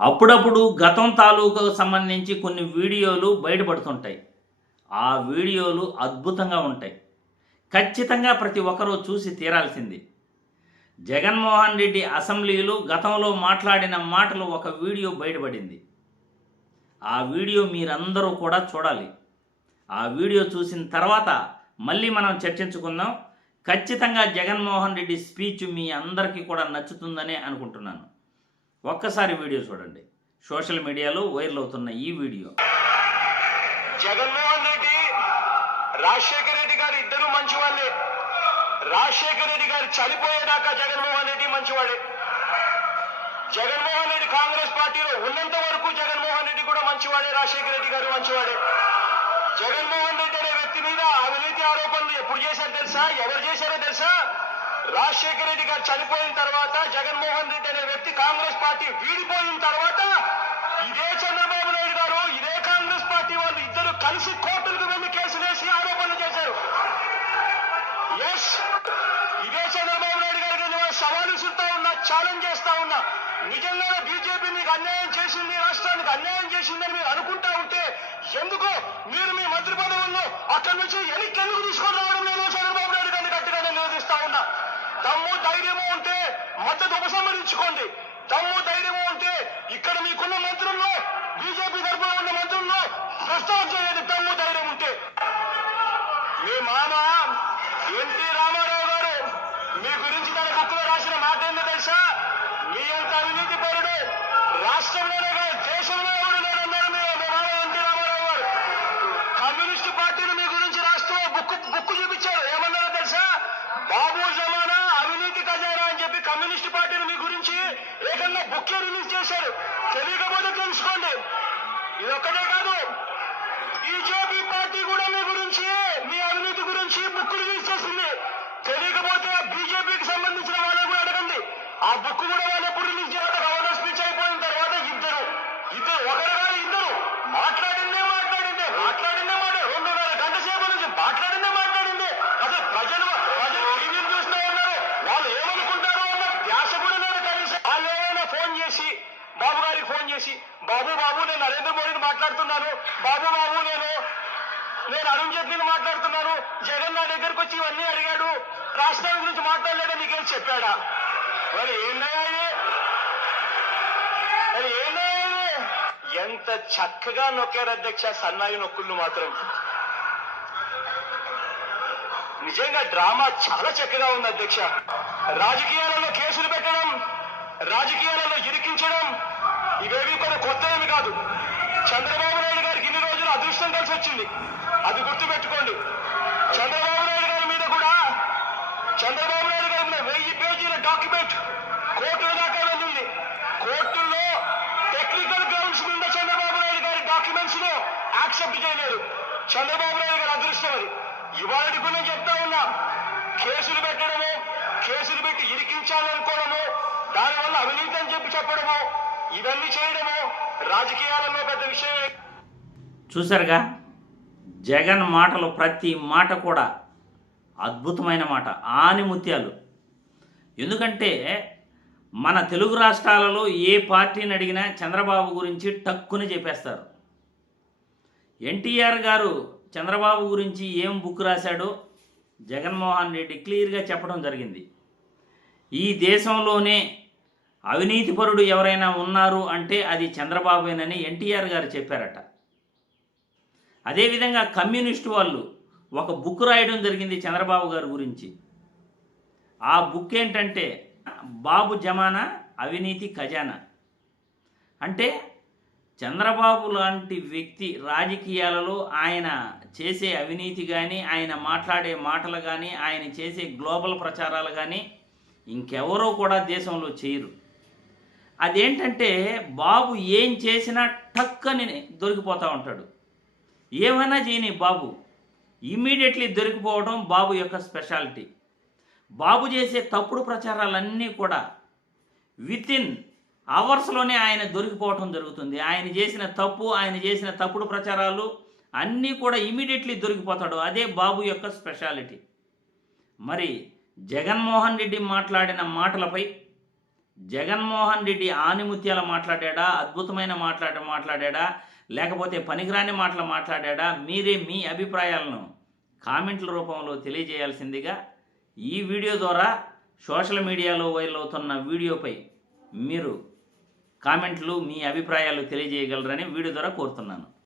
అప్పుడప్పుడు గతం తాలూకు సంబంధించి కొన్ని వీడియోలు బయటపడుతుంటాయి. ఆ వీడియోలు అద్భుతంగా ఉంటాయి. ఖచ్చితంగా ప్రతి ఒక్కరూ చూసి తీరాల్సింది. జగన్మోహన్ రెడ్డి అసెంబ్లీలో గతంలో మాట్లాడిన మాటలు ఒక వీడియో బయటపడింది. ఆ వీడియో మీరందరూ కూడా చూడాలి. ఆ వీడియో చూసిన తర్వాత మళ్ళీ మనం చర్చించుకుందాం. ఖచ్చితంగా జగన్మోహన్ రెడ్డి స్పీచ్ మీ అందరికీ కూడా నచ్చుతుందనే అనుకుంటున్నాను. ఒక్కసారి వీడియో చూడండి. సోషల్ మీడియాలో వైరల్ అవుతున్న ఈ వీడియో. జగన్మోహన్ రెడ్డి రాజశేఖర రెడ్డి గారు ఇద్దరు మంచివాళ్ళే. రాజశేఖర రెడ్డి గారు చనిపోయేదాకా జగన్మోహన్ రెడ్డి మంచివాడే. జగన్మోహన్ రెడ్డి కాంగ్రెస్ పార్టీలో ఉన్నంత వరకు జగన్మోహన్ రెడ్డి కూడా మంచివాడే, రాజశేఖర రెడ్డి గారు మంచివాడే. జగన్మోహన్ రెడ్డి అనే వ్యక్తి మీద అవినీతి ఆరోపణలు ఎప్పుడు చేశారో తెలుసా? ఎవరు చేశారో తెలుసా? రాజశేఖర రెడ్డి గారు చనిపోయిన తర్వాత జగన్మోహన్ రెడ్డి అనే వ్యక్తి కాంగ్రెస్ పార్టీ వీడిపోయిన తర్వాత ఇదే చంద్రబాబు నాయుడు గారు, ఇదే కాంగ్రెస్ పార్టీ వాళ్ళు ఇద్దరు కలిసి కోర్టులకు వెళ్లి కేసులు వేసి ఆరోపణలు చేశారు. ఎస్, ఇదే చంద్రబాబు నాయుడు గారికి నేను సవాలు ఇస్తా ఉన్నా, ఛాలెంజ్ చేస్తా ఉన్నా. నిజంగా బీజేపీ మీకు అన్యాయం చేసింది, రాష్ట్రానికి అన్యాయం చేసిందని మీరు అనుకుంటా ఉంటే ఎందుకు మీరు మీ మంత్రి పదవుల్లో అక్కడి నుంచి ఎందుకు తీసుకొని రావడం లేదు? చంద్రబాబు నాయుడు గారిని గట్టిగా నిలదీస్తా ఉన్నా. దమ్ము ధైర్యము ఉంటే మద్దతు ఉపసంహరించుకోండి. దమ్ము ధైర్యము ఉంటే ఇక్కడ మీకున్న మంత్రుల్లో, బీజేపీ తరఫున ఉన్న మంత్రుల్లో ప్రస్తావన చేయండి. దమ్ము ధైర్యం ఉంటే. మీ మామ ఎన్టీ రామారావు గారు మీ గురించి తన బుక్కులో రాసిన మాట ఏందో తెలుసా? మీ అంత అవినీతి పరుడు రాష్ట్రంలోనే కాదు దేశంలో ఎవరు లేరన్నారు మీ మామ ఎన్టీ రామారావు గారు. కమ్యూనిస్టు పార్టీలు మీ గురించి రాస్తూ బుక్కు చూపించారు. ఏమన్నారో తెలుసా? బాబు జమానా అవినీతి ఖజానా అని చెప్పి కమ్యూనిస్టు పార్టీలు మీ గురించి ఏకంగా బుక్కే రిలీజ్ చేశారు. తెలియకపోతే తెలుసుకోండి. ఇది ఒక్కటే కాదు, బీజేపీ పార్టీ కూడా మీ గురించి, మీ అవినీతి గురించి బుక్ రిలీజ్ చేసింది. తెలియకపోతే బీజేపీకి సంబంధించిన వాళ్ళని కూడా అడగండి. ఆ బుక్ కూడా వాళ్ళు ఎప్పుడు రిలీజ్ చేయాలి? గవర్నర్ స్పీచ్ అయిపోయిన తర్వాత ఇద్దరు ఒకరు కాదు ఇద్దరు మాట్లాడిందే మాట 2.5 గంట సేపు నుంచి మాట్లాడిందే. అదే ప్రజలు టీవీలు చూస్తూ ఉన్నారు. వాళ్ళు ఏమనుకుంటారో అన్న ధ్యాస కూడా లేదు కనీసం. వాళ్ళు ఏమైనా ఫోన్ చేసి బాబు గారికి ఫోన్ చేసి, బాబు నేను నరేంద్ర మోడీని మాట్లాడుతున్నాను, బాబు నేను అరుణ్ జైట్లీని మాట్లాడుతున్నాను, జగన్ నా దగ్గరకు వచ్చి ఇవన్నీ అడిగాడు, రాష్ట్రాల గురించి మాట్లాడలేదా, నీకేం చెప్పాడా? మరి ఏందయ్యా ఎంత చక్కగా నొక్కారు అధ్యక్ష సన్నాయి నొక్కుళ్ళు మాత్రం. నిజంగా డ్రామా చాలా చక్కగా ఉంది అధ్యక్ష. రాజకీయాలలో కేసులు పెట్టడం, రాజకీయాలలో ఇరికించడం ఇవేవి కూడా కొత్తవి కాదు. చంద్రబాబు నాయుడు గారికి ఇన్ని రోజులు అదృష్టం కలిసి వచ్చింది, అది గుర్తుపెట్టుకోండి. చంద్రబాబు నాయుడు గారి మీద 1000 పేజీల డాక్యుమెంట్ కోర్టుల దాకా వెళ్ళింది. కోర్టుల్లో టెక్నికల్ గ్రౌండ్స్ మీద చంద్రబాబు నాయుడు గారి డాక్యుమెంట్స్ ను యాక్సెప్ట్ చేయలేరు. చంద్రబాబు నాయుడు గారి అదృష్టం అది. ఇవాళకి కూడా నేను చెప్తా ఉన్నా, కేసులు పెట్టడము, కేసులు పెట్టి ఇరికించాలనుకోవడము, దానివల్ల అవినీతి అని చెప్పడము, ఇవన్నీ చేయడము రాజకీయాలలో పెద్ద విషయం. చూసారుగా, జగన్ మాటలు ప్రతి మాట కూడా అద్భుతమైన మాట, ఆనిముత్యాలు. ఎందుకంటే మన తెలుగు రాష్ట్రాలలో ఏ పార్టీని అడిగినా చంద్రబాబు గురించి టక్కుని చెప్పేస్తారు. ఎన్టీఆర్ గారు చంద్రబాబు గురించి ఏం బుక్ రాశాడో జగన్మోహన్ రెడ్డి క్లియర్గా చెప్పడం జరిగింది. ఈ దేశంలోనే అవినీతిపరుడు ఎవరైనా ఉన్నారు అంటే అది చంద్రబాబునేనని ఎన్టీఆర్ గారు చెప్పారట. అదేవిధంగా కమ్యూనిస్టు వాళ్ళు ఒక బుక్ రాయడం జరిగింది చంద్రబాబు గారి గురించి. ఆ బుక్ ఏంటంటే బాబు జమానా అవినీతి ఖజానా. అంటే చంద్రబాబు లాంటి వ్యక్తి రాజకీయాలలో ఆయన చేసే అవినీతి కానీ, ఆయన మాట్లాడే మాటలు కానీ, ఆయన చేసే గ్లోబల్ ప్రచారాలు కానీ ఇంకెవరో కూడా దేశంలో చేయరు. అదేంటంటే బాబు ఏం చేసినా టక్కని దొరికిపోతూ ఉంటాడు. ఏమైనా చేయని బాబు ఇమ్మీడియట్లీ దొరికిపోవడం బాబు యొక్క స్పెషాలిటీ. బాబు చేసే తప్పుడు ప్రచారాలన్నీ కూడా వితిన్ అవర్స్లోనే ఆయన దొరికిపోవటం జరుగుతుంది. ఆయన చేసిన తప్పుడు ప్రచారాలు అన్నీ కూడా ఇమ్మీడియట్లీ దొరికిపోతాడు. అదే బాబు యొక్క స్పెషాలిటీ. మరి జగన్మోహన్ రెడ్డి మాట్లాడిన మాటలపై జగన్మోహన్ రెడ్డి ఆనిముత్యాల మాట్లాడా, అద్భుతమైన మాట్లాడా, లేకపోతే పనికిరాని మాటలు మాట్లాడా, మీరే మీ అభిప్రాయాలను కామెంట్ల రూపంలో తెలియజేయాల్సిందిగా ఈ వీడియో ద్వారా సోషల్ మీడియాలో వైరల్ అవుతున్న వీడియోపై మీరు కామెంట్లు మీ అభిప్రాయాలు తెలియజేయగలరని వీడియో ద్వారా కోరుతున్నాను.